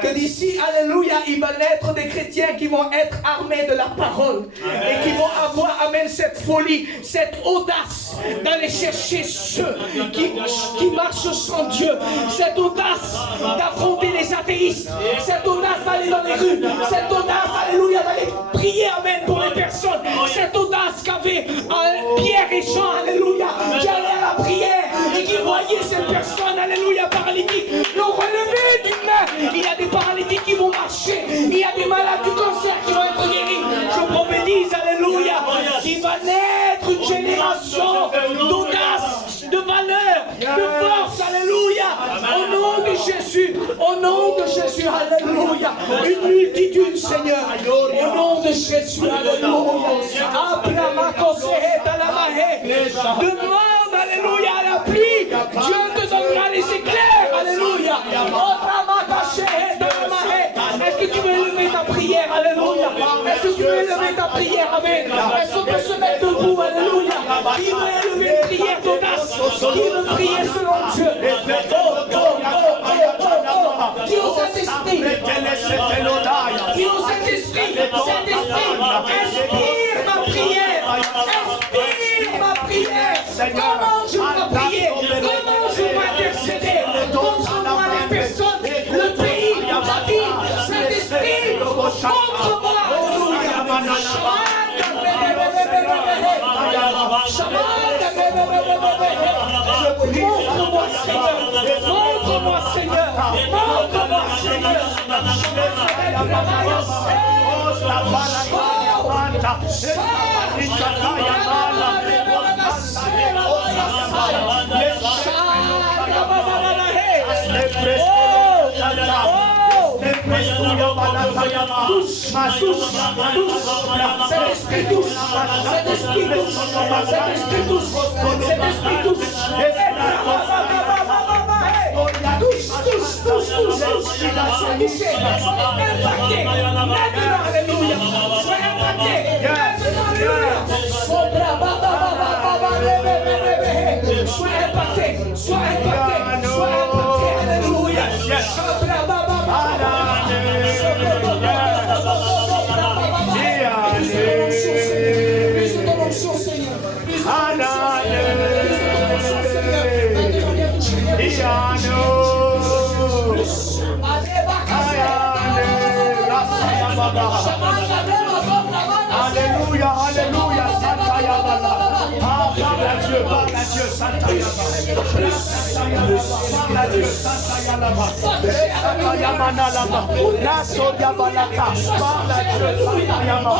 Que d'ici, alléluia, il va naître des chrétiens qui vont être armés de la parole. Et qui vont avoir, amen, cette folie, cette audace d'aller chercher ceux qui marchent sans Dieu. Cette audace d'affronter les athéistes. Cette audace d'aller dans les rues. Cette audace, alléluia, d'aller prier, amen, pour les personnes. Cette audace qu'avaient Pierre et Jean, alléluia, qui allaient à la prière et qui voyaient ces personnes, alléluia, paralytiques, l'ont relevé d'une main. Il y a des paralytiques qui vont marcher. Il y a des malades du cancer qui vont être guéris. Je prophétise, alléluia, qu'il va naître une génération d'audace, de valeur, de force, alléluia. Au nom de Jésus, au nom de Jésus, alléluia. Une multitude, Seigneur, au nom de Jésus, alléluia. Demande, alléluia, à la pluie. Dieu te donnera les éclairs, alléluia. Est-ce que tu veux élever ta prière, alléluia? Est-ce que tu veux élever ta prière, amen? Est-ce qu'on peut se mettre debout, alléluia? Qui veut élever une prière d'audace? Qui veut prier selon Dieu? Qui au Saint-Esprit? Qui au Saint-Esprit? Saint-Esprit, inspire ma prière. Inspire ma prière. Comment je dois prier? Comment je dois intercéder? Montre-moi les personnes, le pays, la vie, Saint-Esprit, montre-moi. Montre-moi, Seigneur. Montre-moi, Seigneur. Montre-moi, Seigneur. Alléluia, alléluia, Santa Yabala. Ah, parle à Dieu, Santa Yabala. Parle à Dieu, Santa Yabala. Santa Yamana Lama. Naso Yabalaka. Parle à Dieu, Santa Yabala.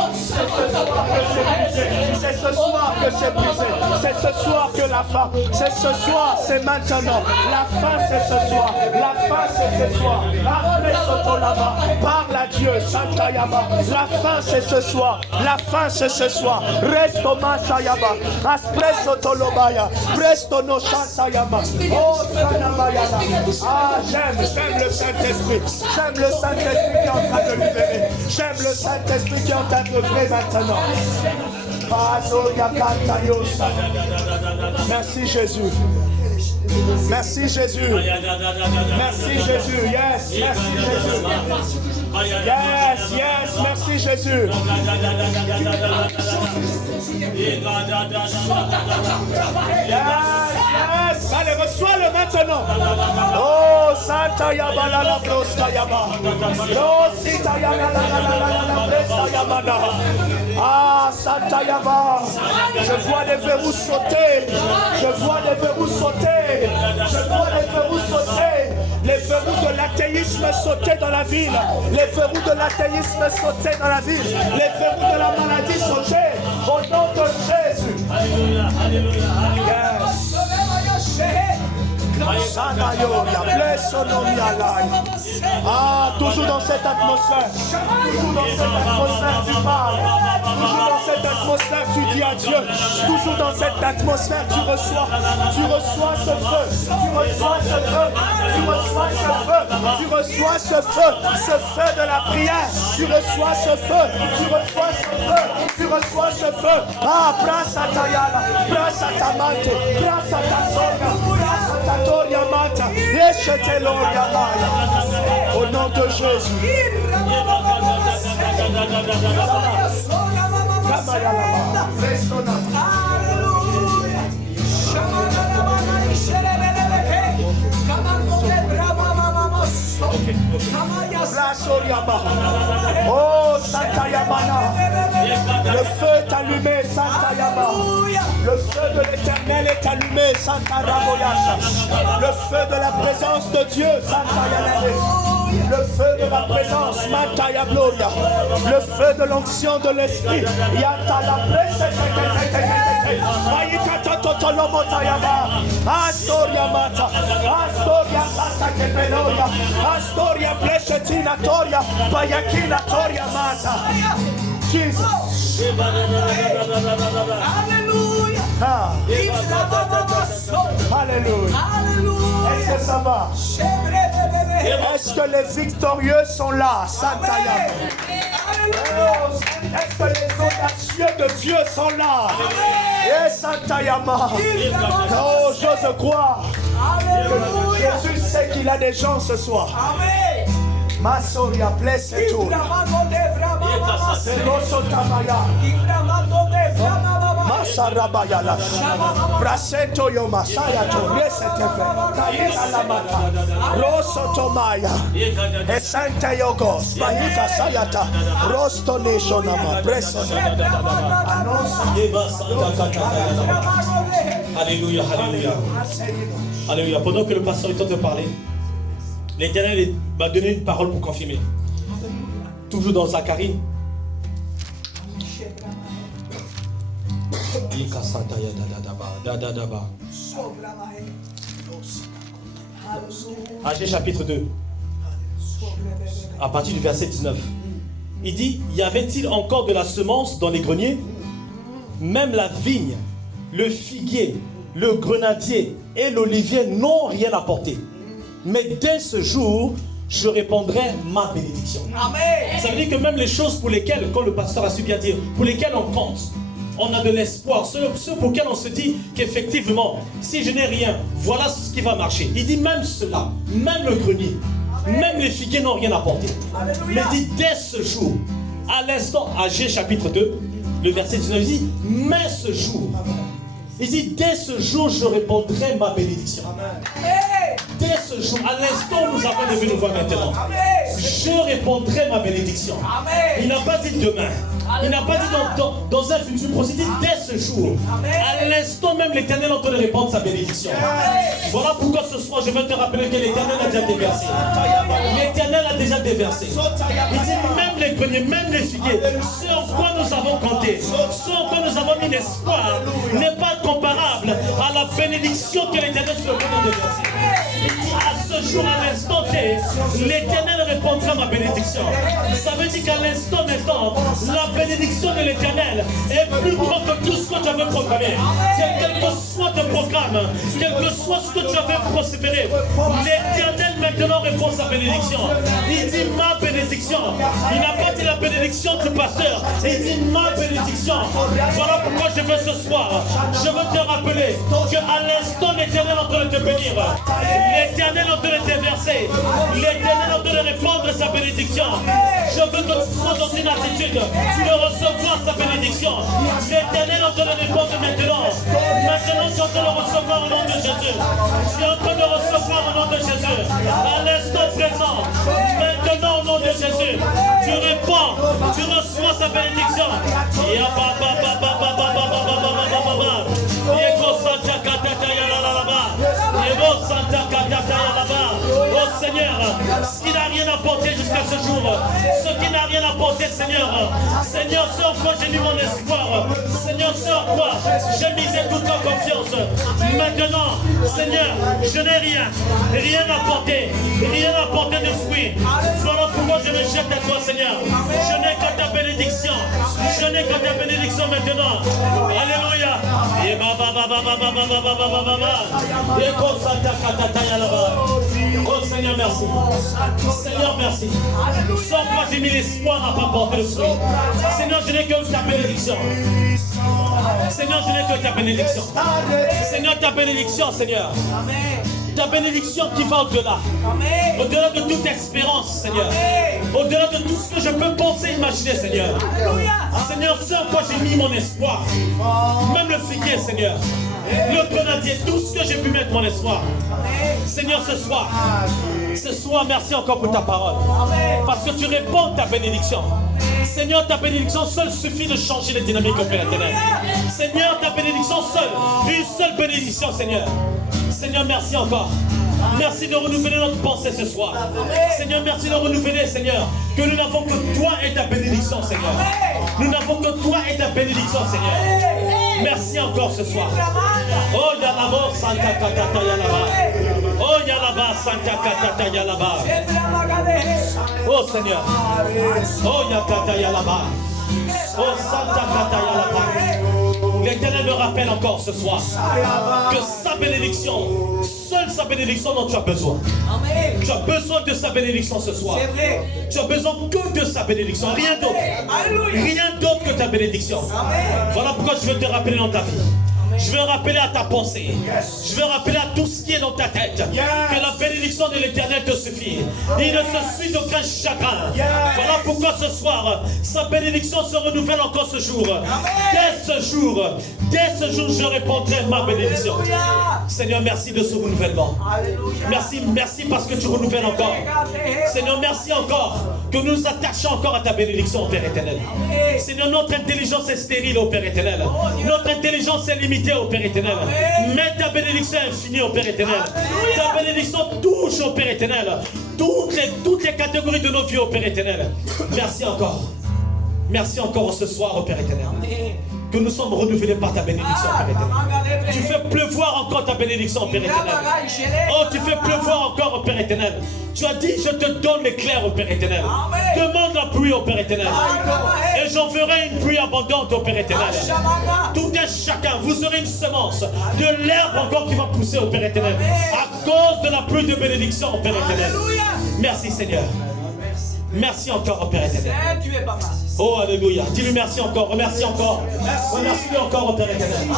C'est ce soir que c'est brisé. C'est ce soir que la fin. C'est ce soir, c'est maintenant. La fin, c'est ce soir. La fin, c'est ce soir. Après Soto Lama. Parle à Dieu, Santa Yabala. La fin, c'est ce soir. La fin, c'est ce soir. Resto Masayaba. Aspresso Tolobaya. Presto no Santayaba. Oh, Sanabayana. Ah, j'aime le Saint-Esprit. J'aime le Saint-Esprit qui est en train de libérer. J'aime le Saint-Esprit qui est en train de libérer maintenant. Merci Jésus. Merci Jésus. Merci Jésus. Yes, merci Jésus. Yes, yes, merci Jésus. Yes, allez, reçois-le maintenant. Oh, Santa Yabala la Brosta Yaba. Oh, Sita Yabala la Brosta Yabana. Ah, Santa Yaba. Je vois des verrous sauter. Je vois des verrous sauter. Je vois les verrous sauter. Les verrous de l'athéisme sauter dans la ville. Les verrous de l'athéisme sauter dans la ville. Les verrous de la maladie sauter. Au nom de Jésus. Alléluia, alléluia, yes. Ah, toujours dans cette atmosphère. Toujours dans cette atmosphère, tu parles. Toujours dans cette atmosphère, tu dis à Dieu. Toujours dans cette atmosphère, tu reçois. Tu reçois ce feu. Tu reçois ce feu. Tu reçois ce feu. Tu reçois ce feu. Ce feu de la prière. Tu reçois ce feu. Tu reçois ce feu. Tu reçois ce feu. Ah, brasse à ta yala. Brasse à ta mante. Brasse à ta soga. Brasse à ta doria manta. Yeshete loria maya. Au nom de Jésus. Oh, Santa Yamana. Le feu est allumé, Santa Yama. Le feu de l'éternel est allumé, Santa Raboyasha. Le feu de la présence de Dieu, Santa Yamane. Le feu de la présence, Mantaya Gloria. Le feu de l'onction de l'esprit. Yata la presse. Maïkata Totolomotayama. Astoria Mata. Astoria Santa Kepeloria. Astoria Plechetina Toria. Payakina Toria Mata. Jesus. Alléluia. Ah. Alléluia. Est-ce que ça va? Est-ce que les victorieux sont là? Santa Yama. Est-ce que les audacieux de Dieu sont là? Et Santa Yama. Oh, j'ose croire que Jésus sait qu'il a des gens ce soir. Amen. Masoria blesse tout. Sarabayala. Braseto Yomasaya to Resetefe. Kaila Lamata. Rosso Tomaya. Esante Yogos. Bayuka Sayata. Rosto Nationama. Breso. Alléluia, alléluia. Alléluia. Pendant que le pasteur est en train de parler, l'Éternel m'a donné une parole pour confirmer. Toujours dans Zacharie. Agé chapitre 2. À partir du verset 19. Il dit, y avait-il encore de la semence dans les greniers? Même la vigne, le figuier, le grenadier et l'olivier n'ont rien apporté. Mais dès ce jour, je répandrai ma bénédiction. Amen. Ça veut dire que même les choses pour lesquelles, comme le pasteur a su bien dire, pour lesquelles on compte, on a de l'espoir, ceux pour lesquels on se dit qu'effectivement, si je n'ai rien, voilà ce qui va marcher. Il dit même cela, même le grenier, même les figuiers n'ont rien apporté. Mais il dit dès ce jour, à l'instant, Agé chapitre 2, le verset 19, il dit, mais ce jour, il dit, dès ce jour, je répondrai ma bénédiction. Dès ce jour, à l'instant où nous avons levé nos voix maintenant, je répondrai ma bénédiction. Il n'a pas dit demain. Il n'a pas dit dans un futur proche. Il dit dès ce jour. À l'instant même, l'Éternel est en train de répandre sa bénédiction. Voilà pourquoi ce soir, je veux te rappeler que l'Éternel a déjà déversé. L'Éternel a déjà déversé. Il dit même les greniers, même les figuiers, ce en quoi nous avons compté, ce en quoi nous avons mis l'espoir, n'est pas comparable à la bénédiction que l'Éternel se fait de déverser. Il dit à ce jour, à l'instant T, l'Éternel répondra ma bénédiction. Ça veut dire qu'à l'instant maintenant, la bénédiction de l'Éternel est plus grande que tout ce que tu avais programmé. Quel que soit ton programme, quel que soit ce que tu avais prospéré, l'Éternel maintenant répond sa bénédiction. Il dit ma bénédiction. Il n'a pas dit la bénédiction du pasteur. Il dit ma bénédiction. Voilà pourquoi je veux ce soir, je veux te rappeler qu'à l'instant l'Éternel est en train de te bénir. L'Éternel est en train de te verser. L'Éternel est en train de répondre sa bénédiction. Je veux que tu sois dans une attitude de recevoir sa bénédiction. L'Éternel est en train de répondre maintenant. Maintenant, tu es en train de recevoir au nom de Jésus. Tu es en train de recevoir au nom de Jésus. À l'instant présent, maintenant au nom de Jésus, tu réponds, tu reçois sa bénédiction. Oh Seigneur, ce qui n'a rien apporté jusqu'à ce jour, ce qui n'a rien apporté, Seigneur, Seigneur, ce en quoi j'ai mis mon espoir, Seigneur, ce en quoi j'ai misé toute ma confiance. Maintenant, Seigneur, je n'ai rien apporté de fruit. Voilà pourquoi je me jette à toi, Seigneur. Je n'ai que ta bénédiction. Je n'ai que ta bénédiction maintenant. Alléluia. Oh Seigneur, merci. Seigneur, merci. Sans toi, j'ai mis l'espoir à pas porter le fruit. Seigneur, je n'ai que ta bénédiction. Seigneur, je n'ai que ta bénédiction. Seigneur, ta bénédiction, Seigneur. Ta bénédiction qui va au-delà. Au-delà de toute espérance, Seigneur. Au-delà de tout ce que je peux penser, imaginer, Seigneur. Seigneur, c'est en quoi j'ai mis mon espoir. Même le figuier, Seigneur. Le grenadier, tout ce que j'ai pu mettre mon espoir. Seigneur, ce soir, merci encore pour ta parole. Parce que tu réponds ta bénédiction. Seigneur, ta bénédiction seule suffit de changer les dynamiques au Père éternel. Seigneur, ta bénédiction seule, une seule bénédiction, Seigneur. Seigneur, merci encore. Merci de renouveler notre pensée ce soir. Seigneur, merci de renouveler, Seigneur, que nous n'avons que toi et ta bénédiction, Seigneur. Nous n'avons que toi et ta bénédiction, Seigneur. Merci encore ce soir. Oh, Yalaba, Santa Katata Yalaba. Oh, Yalaba, Santa Katata Yalaba. Oh, Seigneur. Oh, Yakata Yalaba. Oh, Santa Katata Yalaba. L'Éternel me rappelle encore ce soir que sa bénédiction, seule sa bénédiction dont tu as besoin. Amen. Tu as besoin de sa bénédiction ce soir. C'est vrai. Tu as besoin que de sa bénédiction, rien d'autre. Rien d'autre que ta bénédiction. Amen. Voilà pourquoi je veux te rappeler dans ta vie. Je veux rappeler à ta pensée. Je veux rappeler à tout ce qui est dans ta tête. Que la bénédiction de l'Éternel te suffit. Il ne se suit d'aucun chagrin. Voilà pourquoi ce soir, sa bénédiction se renouvelle encore ce jour. Dès ce jour, je répondrai ma bénédiction. Seigneur, merci de ce renouvellement. Merci parce que tu renouvelles encore. Seigneur, merci encore que nous nous attachons encore à ta bénédiction, Père éternel. Seigneur, notre intelligence est stérile, au Père éternel. Notre intelligence est limitée, au Père éternel. Mais ta bénédiction est infinie, au Père éternel. Ta bénédiction touche, au Père éternel, toutes les catégories de nos vies, au Père éternel. Merci encore. Merci encore ce soir, au Père éternel. Que nous sommes renouvelés par ta bénédiction, Père éternel. Tu fais pleuvoir encore ta bénédiction, Père éternel. Oh, tu fais pleuvoir encore, Père éternel. Tu as dit, je te donne l'éclair, au Père éternel. Demande la pluie, au Père éternel. Et j'enverrai une pluie abondante, au Père éternel. Tout un chacun, vous aurez une semence, de l'herbe encore qui va pousser, au Père éternel. À cause de la pluie de bénédiction, au Père éternel. Merci, Seigneur. Merci encore, au Père éternel. Oh, alléluia. Dis-lui merci encore. Remercie encore. Remercie-lui encore, au Père éternel.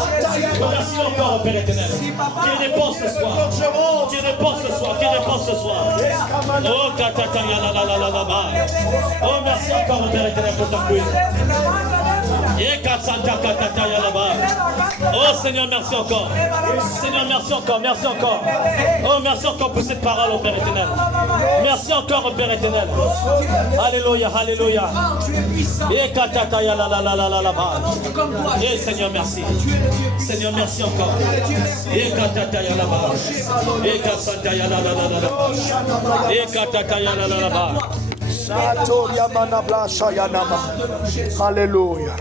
Remercie-lui encore, au Père éternel. Qu'il répond ce soir. Qu'il répond ce soir. Qu'il répond ce soir. Oh, katata ya la la la la la. Oh, merci encore, au Père éternel, pour ta pluie. Oh Seigneur, merci encore. Seigneur, merci encore, merci encore. Oh, merci encore pour cette parole, au Père éternel. Merci encore, au Père éternel. Alléluia, alléluia. Et Seigneur, merci. Seigneur, merci encore. Alléluia.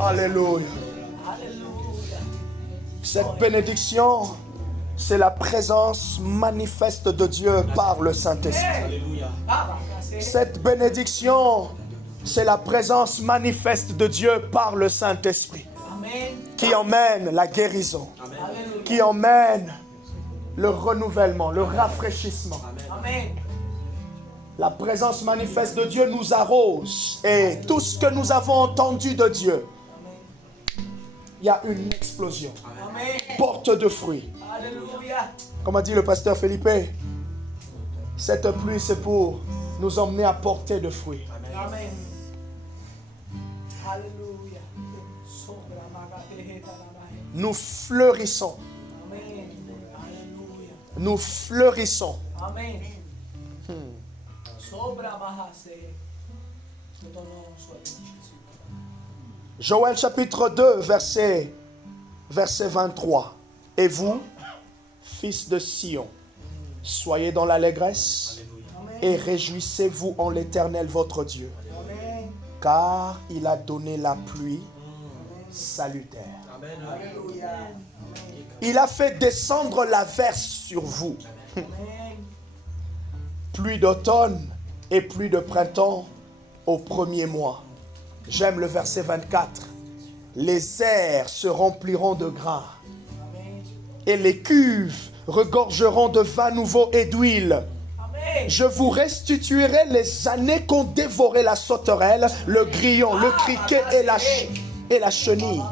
Alléluia. Alléluia. Cette bénédiction, c'est la présence manifeste de Dieu par le Saint-Esprit. Cette bénédiction, c'est la présence manifeste de Dieu par le Saint-Esprit. Qui emmène la guérison, qui emmène le renouvellement, le rafraîchissement. La présence manifeste de Dieu nous arrose et tout ce que nous avons entendu de Dieu, il y a une explosion, porte de fruits. Comme a dit le pasteur Felipe, cette pluie c'est pour nous emmener à porter de fruits. Amen. Alléluia. Nous fleurissons. Amen. Alléluia. Nous fleurissons. Amen. Sobra mahase. Que ton nom soit béni, Jésus. Joël chapitre 2, verset 23. Et vous, fils de Sion, soyez dans l'allégresse et réjouissez-vous en l'Éternel votre Dieu, car il a donné la pluie salutaire. Alléluia. Il a fait descendre la verse sur vous. Pluie d'automne et pluie de printemps au premier mois. J'aime le verset 24. Les airs se rempliront de grains et les cuves regorgeront de vin nouveau et d'huile. Je vous restituerai les années qu'ont dévoré la sauterelle, le grillon, le criquet et la chenille.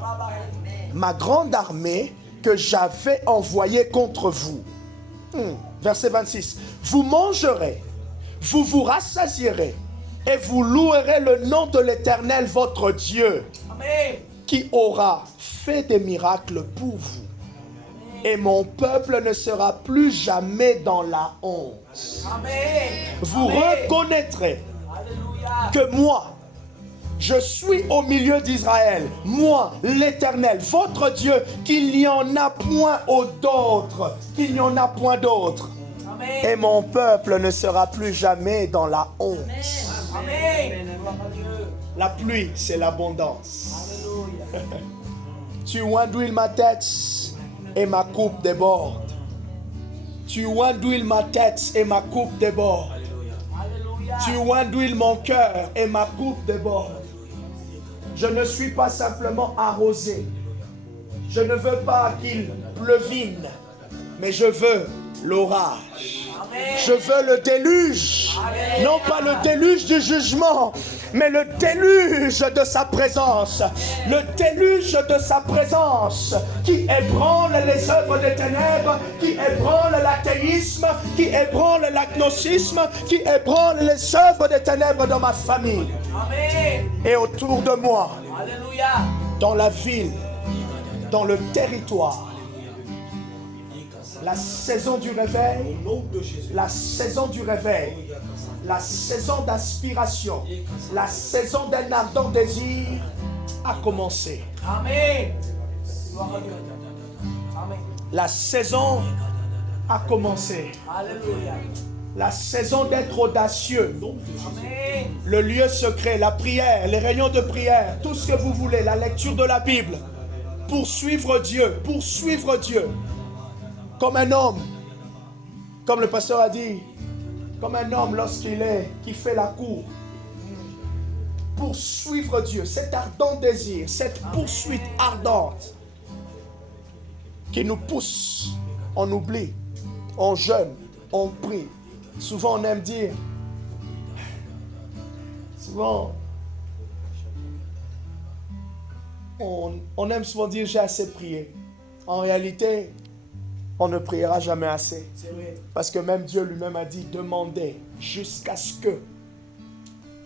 Ma grande armée que j'avais envoyée contre vous. Verset 26. Vous mangerez, vous vous rassasierez et vous louerez le nom de l'Éternel votre Dieu, qui aura fait des miracles pour vous. Et mon peuple ne sera plus jamais dans la honte. Vous reconnaîtrez que moi, je suis au milieu d'Israël, moi, l'Éternel, votre Dieu, qu'il n'y en a point d'autre, qu'il n'y en a point d'autre. Et mon peuple ne sera plus jamais dans la honte. Amen. La pluie, c'est l'abondance. Tu ondouilles ma tête et ma coupe déborde. Tu ondouilles ma tête et ma coupe déborde. Tu ondouilles mon cœur et ma coupe déborde. Je ne suis pas simplement arrosé. Je ne veux pas qu'il pleuvine, mais je veux l'orage. Je veux le déluge. Non pas le déluge du jugement, mais le déluge de sa présence. Le déluge de sa présence qui ébranle les œuvres des ténèbres, qui ébranle l'athéisme, qui ébranle l'agnosticisme, qui ébranle les œuvres des ténèbres dans ma famille. Et autour de moi, dans la ville, dans le territoire. La saison du réveil, la saison du réveil, la saison d'aspiration, la saison d'un ardent désir a commencé. Amen. La saison a commencé. Alléluia. La saison d'être audacieux. Amen. Le lieu secret, la prière, les réunions de prière, tout ce que vous voulez, la lecture de la Bible. Poursuivre Dieu, poursuivre Dieu. Comme un homme, comme le pasteur a dit, comme un homme qui fait la cour. Poursuivre Dieu, cet ardent désir, cette poursuite ardente qui nous pousse, on oublie, on jeûne, on prie. Souvent on aime dire, on aime souvent dire j'ai assez prié. En réalité, on ne priera jamais assez. Parce que même Dieu lui-même a dit, demandez jusqu'à ce que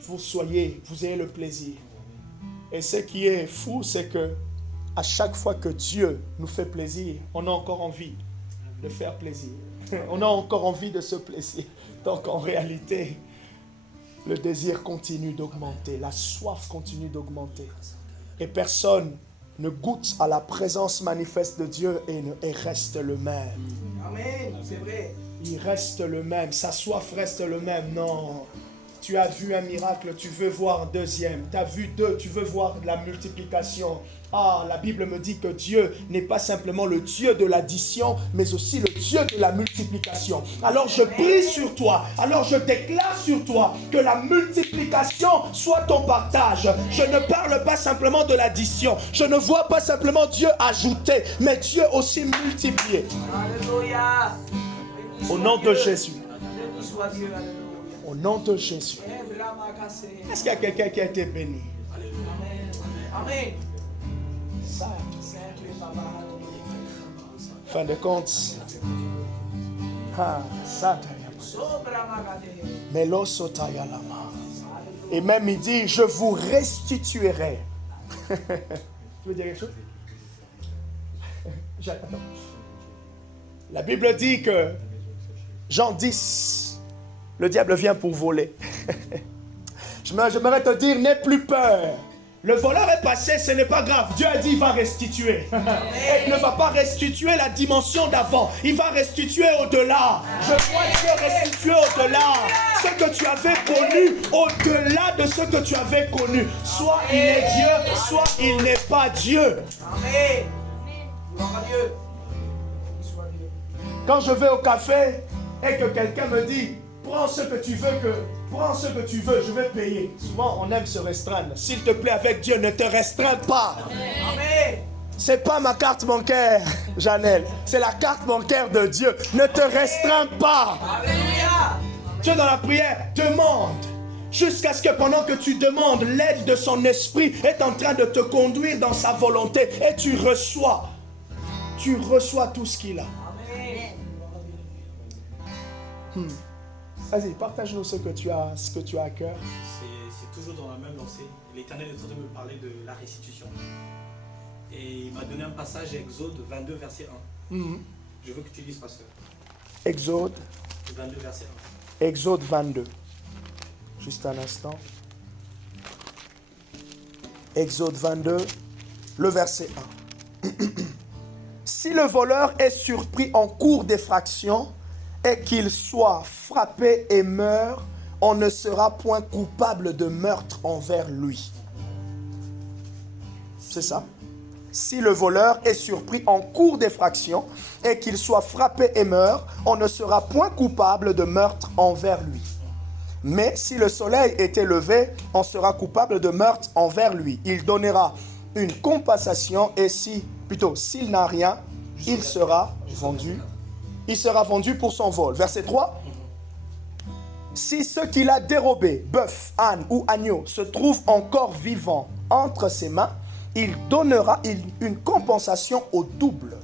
vous ayez le plaisir. Et ce qui est fou, c'est que à chaque fois que Dieu nous fait plaisir, on a encore envie de faire plaisir. On a encore envie de se plaisir. Donc en réalité, le désir continue d'augmenter, la soif continue d'augmenter. Et personne ne goûte à la présence manifeste de Dieu et reste le même. Amen, c'est vrai. Il reste le même, sa soif reste le même. Non, tu as vu un miracle, tu veux voir un deuxième. Tu as vu deux, tu veux voir de la multiplication. Ah, la Bible me dit que Dieu n'est pas simplement le Dieu de l'addition, mais aussi le Dieu de la multiplication. Alors je prie sur toi, alors je déclare sur toi que la multiplication soit ton partage. Je ne parle pas simplement de l'addition, je ne vois pas simplement Dieu ajouter, mais Dieu aussi multiplier. Alléluia. Au nom de Jésus. Béni soit Dieu, alléluia. Au nom de Jésus. Est-ce qu'il y a quelqu'un qui a été béni? Amen. Amen. Fin de compte. Et même il dit, je vous restituerai. Tu veux dire quelque chose? Attends. La Bible dit que Jean 10, le diable vient pour voler. J'aimerais te dire, n'aie plus peur. Le voleur est passé, ce n'est pas grave. Dieu a dit il va restituer. Et il ne va pas restituer la dimension d'avant. Il va restituer au-delà. Je vois Dieu restituer au-delà. Ce que tu avais connu, au-delà de ce que tu avais connu. Soit il est Dieu, soit il n'est pas Dieu. Amen. Gloire à Dieu. Quand je vais au café et que quelqu'un me dit prends ce que tu veux, je vais payer. Souvent, on aime se restreindre. S'il te plaît, avec Dieu, ne te restreins pas. Amen. C'est pas ma carte bancaire, Janelle. C'est la carte bancaire de Dieu. Ne te restreins pas. Alléluia. Dieu, dans la prière, demande. Jusqu'à ce que pendant que tu demandes, l'aide de son esprit est en train de te conduire dans sa volonté. Et tu reçois. Tu reçois tout ce qu'il a. Amen. Vas-y, partage-nous ce que tu as à cœur. C'est toujours dans la même lancée. L'Éternel est en train de me parler de la restitution. Et il m'a donné un passage, Exode 22, verset 1. Je veux que tu lises, pasteur. Exode 22, verset 1. Exode 22. Juste un instant. Exode 22, le verset 1. Si le voleur est surpris en cours d'effraction, et qu'il soit frappé et meurt, on ne sera point coupable de meurtre envers lui. C'est ça. Si le voleur est surpris en cours d'effraction et qu'il soit frappé et meurt, on ne sera point coupable de meurtre envers lui. Mais si le soleil est élevé, on sera coupable de meurtre envers lui. Il donnera une compensation et s'il n'a rien, il sera vendu. Il sera vendu pour son vol. Verset 3. Si ce qu'il a dérobé, bœuf, âne ou agneau, se trouve encore vivant entre ses mains, il donnera une compensation au double.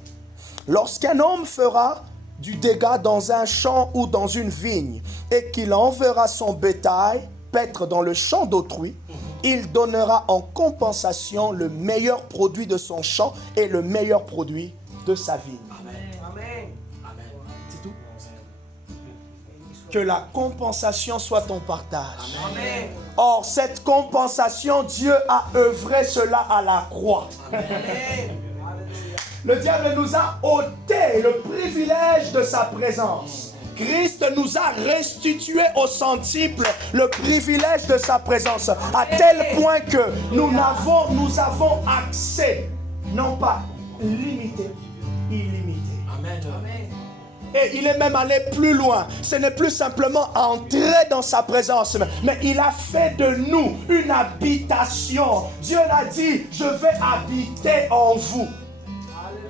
Lorsqu'un homme fera du dégât dans un champ ou dans une vigne, et qu'il enverra son bétail paître dans le champ d'autrui, il donnera en compensation le meilleur produit de son champ et le meilleur produit de sa vigne. Amen. C'est tout. Que la compensation soit ton partage. Amen. Or, cette compensation, Dieu a œuvré cela à la croix. Le diable nous a ôté le privilège de sa présence. Christ nous a restitué au centuple le privilège de sa présence, à tel point que nous avons accès, non pas limité, illimité. Amen. Et il est même allé plus loin. Ce n'est plus simplement entrer dans sa présence, mais il a fait de nous une habitation. Dieu l'a dit, je vais habiter en vous.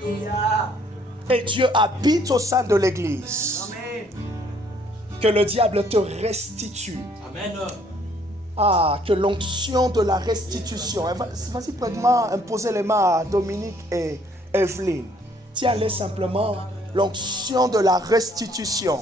Alléluia. Et Dieu habite au sein de l'Église. Amen. Que le diable te restitue. Amen. Ah, que l'onction de la restitution. Vas-y, prête-moi, imposez les mains à Dominique et Evelyne. Tiens-les simplement. L'onction de la restitution.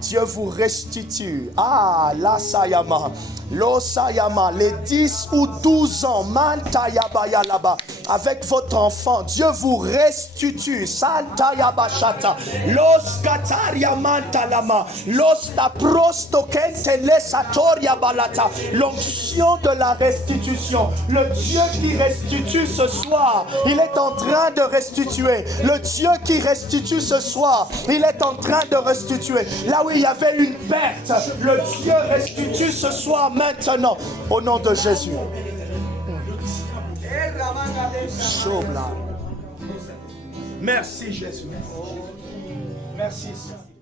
Dieu vous restitue. Ah, la sayama. Lo sayama. Les 10 ou 12 ans. Mantayabaya là-bas. Avec votre enfant. Dieu vous restitue. Santayabashata. Los kataria mantalama. Los taprosto kentele satoria balata. L'onction de la restitution. Le Dieu qui restitue ce soir. Il est en train de restituer. Le Dieu qui restitue ce soir. Il est en train de restituer. Là où il y avait une perte, le Dieu restitue ce soir maintenant au nom de Jésus. Merci Jésus. Merci.